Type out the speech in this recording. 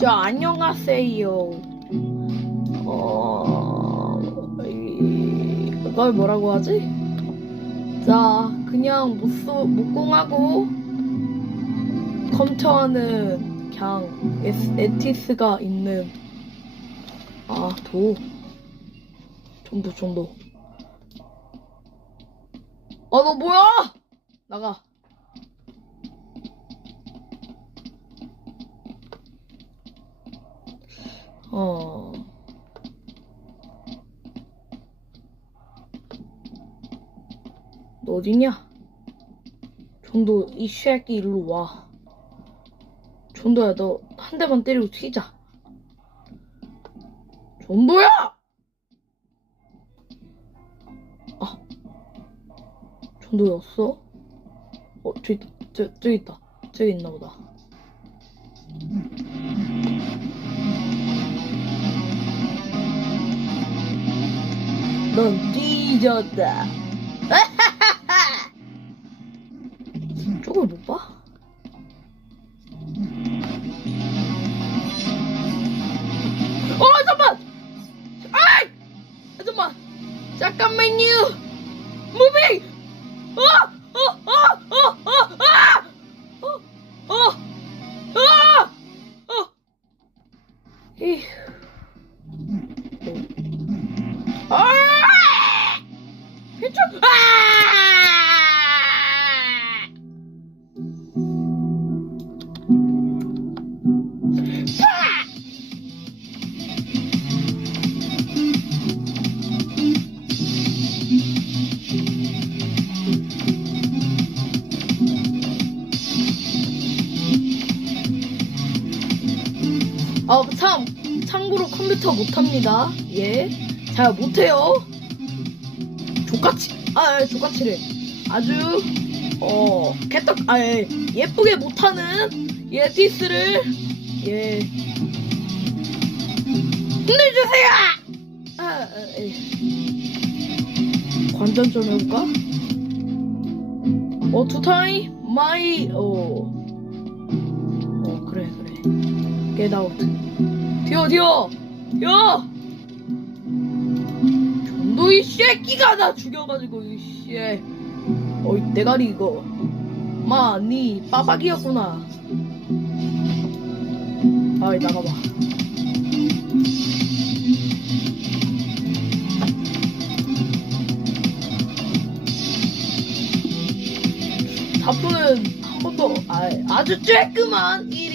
자, 안녕하세요. 어, 이, 이걸 뭐라고 하지? 자, 그냥 못쏘, 목공하고 컴퓨터하는 그냥 에스, 에티스가 있는 아, 도. 좀도, 좀도. 아, 너 뭐야? 나가. 어. 너 어디냐? 존도, 이 새끼 일로 와. 존도야, 너 한 대만 때리고 튀자. 존도야! 아. 존도였어? 어, 저기. 저, 저기 있다. 저기 있나 보다. 넌 뒤졌다. 저걸 못 봐? 어, 잠깐만! 아이! 잠깐만! 잠깐만요! 무빙! 어! 어! 어! 어! 어! 아! 어! 어! 아! 어! 에 아, 참, 참고로 컴퓨터 못합니다. 예. 잘 못해요. 족같이, 아, 예, 족같이래. 아주, 어, 개떡, 아, 예, 예쁘게 못하는 예티스를, 예. 혼내주세요! 아, 아, 예. 관전 좀 해볼까? 어, 투타임? 마이, 어. Get out. 튀어, 튀어! 튀어! 존도 이 새끼가 나 죽여가지고, 이 씨. 어이, 대가리 이거. 마, 니, 빠박이었구나. 아이, 나가봐. 한 번도, 아, 아주 쬐끄만 이